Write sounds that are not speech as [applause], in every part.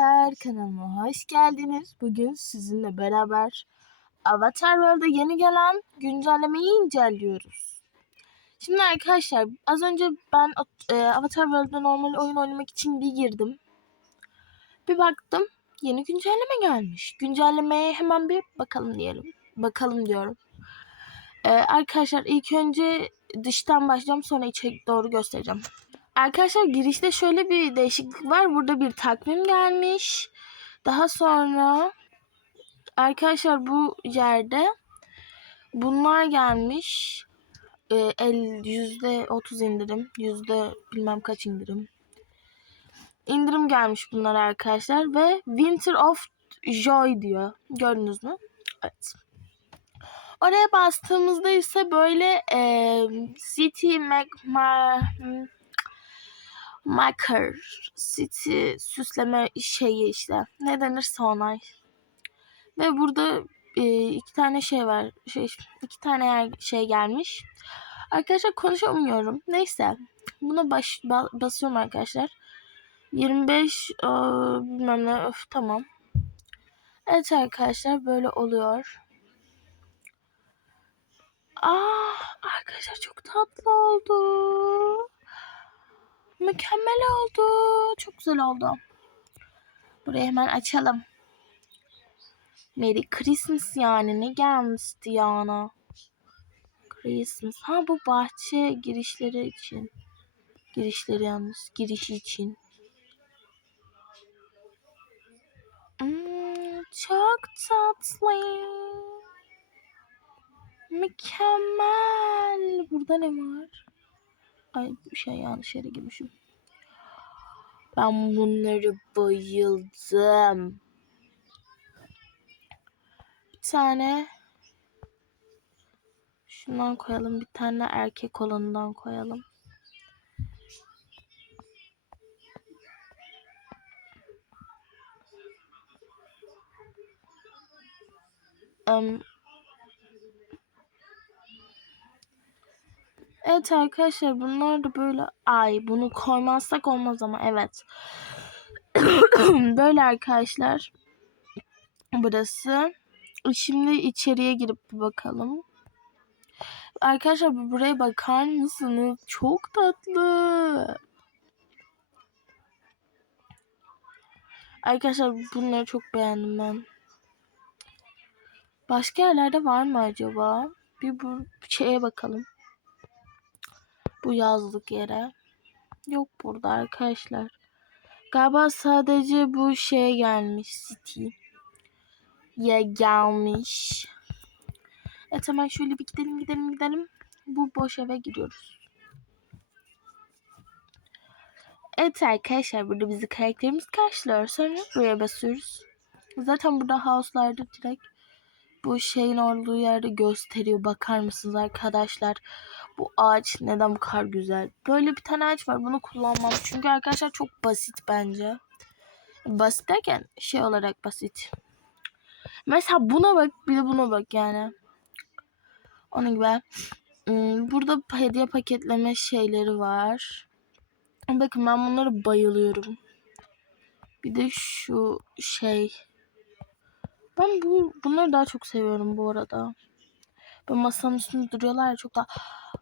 Arkadaşlar kanalıma hoş geldiniz. Bugün sizinle beraber Avatar World'da yeni gelen güncellemeyi inceliyoruz. Şimdi arkadaşlar az önce ben e, Avatar World'da normal oyun oynamak için bir girdim. Bir baktım yeni güncelleme gelmiş. Güncellemeye hemen bir bakalım diyelim. Bakalım diyorum. E, arkadaşlar ilk önce dıştan başlayacağım sonra içe doğru göstereceğim. Arkadaşlar girişte şöyle bir değişiklik var. Burada bir takvim gelmiş. Daha sonra arkadaşlar bu yerde bunlar gelmiş. Ee, el yüzde otuz indirim. Yüzde bilmem kaç indirim. İndirim gelmiş bunlar arkadaşlar. Ve Winter of Joy diyor. Gördünüz mü? Evet. Oraya bastığımızda ise böyle e, City Magma Maker City süsleme şeyi işte. Ne denirse onay. Ve burada e, iki tane şey var. Şey, iki tane şey gelmiş. Arkadaşlar konuşamıyorum. Neyse. Buna baş, ba, basıyorum arkadaşlar. 25 e, bilmem ne. Öf, tamam. Evet arkadaşlar böyle oluyor. Aa, arkadaşlar çok tatlı oldu. Mükemmel oldu. Çok güzel oldu. Burayı hemen açalım. Merry Christmas yani. Ne gelmişti yana? Christmas. Ha bu bahçe girişleri için. Girişleri yalnız. Girişi için. Hmm, çok tatlı. Mükemmel. Burada ne var? Ay şey yanlış yere girmişim. Ben bunları bayıldım. Bir tane şundan koyalım. Bir tane erkek olanından koyalım. Um, Evet arkadaşlar bunlar da böyle ay bunu koymazsak olmaz ama evet. [clears throat] böyle arkadaşlar. Burası. Şimdi içeriye girip bir bakalım. Arkadaşlar buraya bakar mısınız? Çok tatlı. Arkadaşlar bunları çok beğendim ben. Başka yerlerde var mı acaba? Bir bu şeye bakalım. Bu yazlık yere. Yok burada arkadaşlar. Galiba sadece bu şeye gelmiş. City. Ya gelmiş. Evet hemen şöyle bir gidelim gidelim gidelim. Bu boş eve giriyoruz. Evet arkadaşlar burada bizi karakterimiz karşılıyor. Sonra buraya basıyoruz. Zaten burada house'larda direkt bu şeyin olduğu yerde gösteriyor. Bakar mısınız arkadaşlar? Bu ağaç neden bu kadar güzel? Böyle bir tane ağaç var. Bunu kullanmam. Çünkü arkadaşlar çok basit bence. Basit derken şey olarak basit. Mesela buna bak bir de buna bak yani. Onun gibi. Hmm, burada hediye paketleme şeyleri var. Bakın ben bunları bayılıyorum. Bir de şu şey. Ben bu bunları daha çok seviyorum bu arada. Bu masanın üstünde duruyorlar ya çok da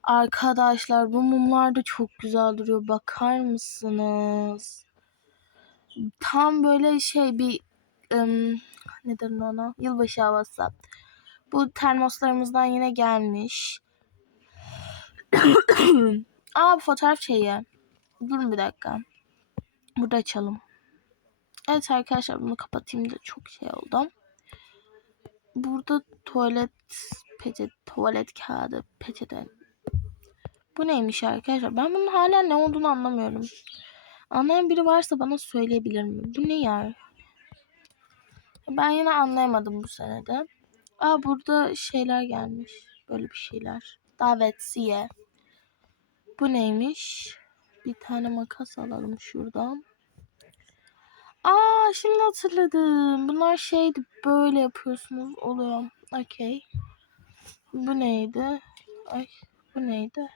arkadaşlar bu mumlar da çok güzel duruyor. Bakar mısınız? Tam böyle şey bir ım, ne denir ona? Yılbaşı havası. Bu termoslarımızdan yine gelmiş. [coughs] Aa bu fotoğraf şeyi. Durun bir dakika. Burada açalım. Evet arkadaşlar bunu kapatayım da çok şey oldu. Burada tuvalet peçete, tuvalet kağıdı, peçete. Bu neymiş arkadaşlar? Ben bunun hala ne olduğunu anlamıyorum. Anlayan biri varsa bana söyleyebilir mi? Bu ne ya? Ben yine anlayamadım bu senede. Aa burada şeyler gelmiş. Böyle bir şeyler. Davetsiye. Bu neymiş? Bir tane makas alalım şuradan. Aa şimdi hatırladım. Bunlar şeydi böyle yapıyorsunuz oluyor. Okey. Bu neydi? Ay bu neydi?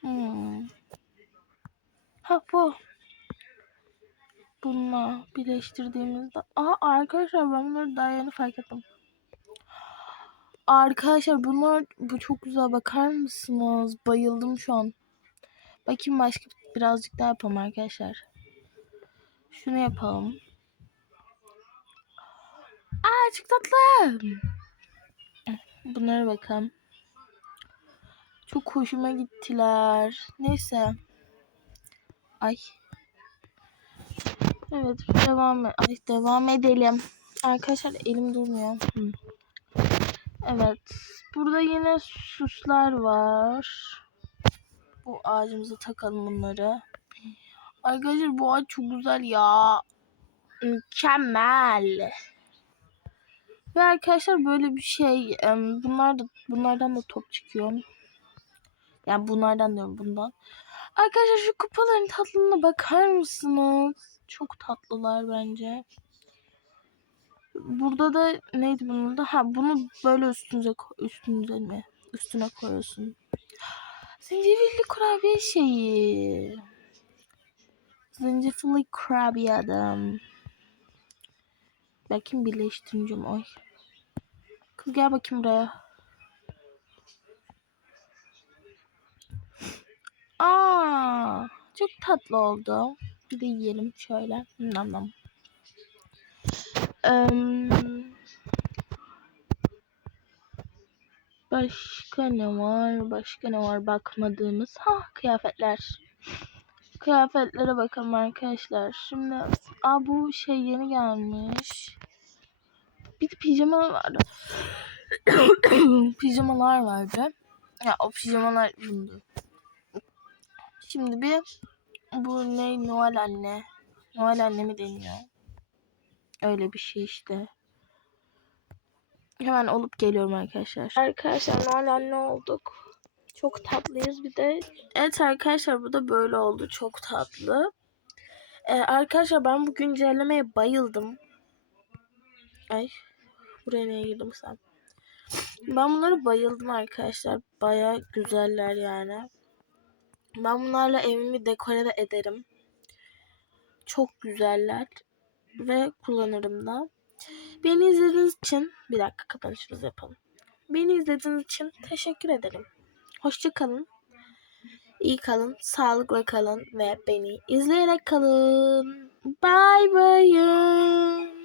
Hmm. Ha bu. Bununla birleştirdiğimizde. Aa arkadaşlar ben bunları daha yeni fark ettim. Arkadaşlar bunlar bu çok güzel bakar mısınız? Bayıldım şu an. Bakayım başka birazcık daha yapalım arkadaşlar. Şunu yapalım. Aa çok tatlı. Bunlara bakalım. Çok hoşuma gittiler. Neyse. Ay. Evet devam, e- Ay, devam edelim. Arkadaşlar elim durmuyor. Hı. Evet. Burada yine süsler var. Bu ağacımıza takalım bunları. Arkadaşlar bu ağaç çok güzel ya. Mükemmel. Ve arkadaşlar böyle bir şey. Bunlar da bunlardan da top çıkıyor. Yani bunlardan diyorum bundan. Arkadaşlar şu kupaların tatlılığına bakar mısınız? Çok tatlılar bence. Burada da neydi bunun da? Ha bunu böyle üstünüze üstünüze mi? Üstüne koyuyorsun. Zencefilli kurabiye şeyi. Zencefilli kurabiye adam. Bakayım birleştireceğim oy. Kız gel bakayım buraya. Aa, çok tatlı oldu. Bir de yiyelim şöyle. Nam nam. Em, başka ne var? Başka ne var bakmadığımız? Ha kıyafetler. Kıyafetlere bakalım arkadaşlar. Şimdi aa bu şey yeni gelmiş. Bir de pijamalar vardı. [coughs] pijamalar vardı. Ya o pijamalar bundu. Şimdi bir bu ne Noel anne. Noel anne mi deniyor? Öyle bir şey işte. Hemen olup geliyorum arkadaşlar. Arkadaşlar Noel anne olduk. Çok tatlıyız bir de. Evet arkadaşlar bu da böyle oldu. Çok tatlı. Ee, arkadaşlar ben bu güncellemeye bayıldım. Ay buraya neye girdim sen? Ben bunlara bayıldım arkadaşlar. Baya güzeller yani. Ben bunlarla evimi dekore de ederim. Çok güzeller. Ve kullanırım da. Beni izlediğiniz için bir dakika kapanışımızı yapalım. Beni izlediğiniz için teşekkür ederim. Hoşça kalın. İyi kalın, sağlıkla kalın ve beni izleyerek kalın. Bye bye.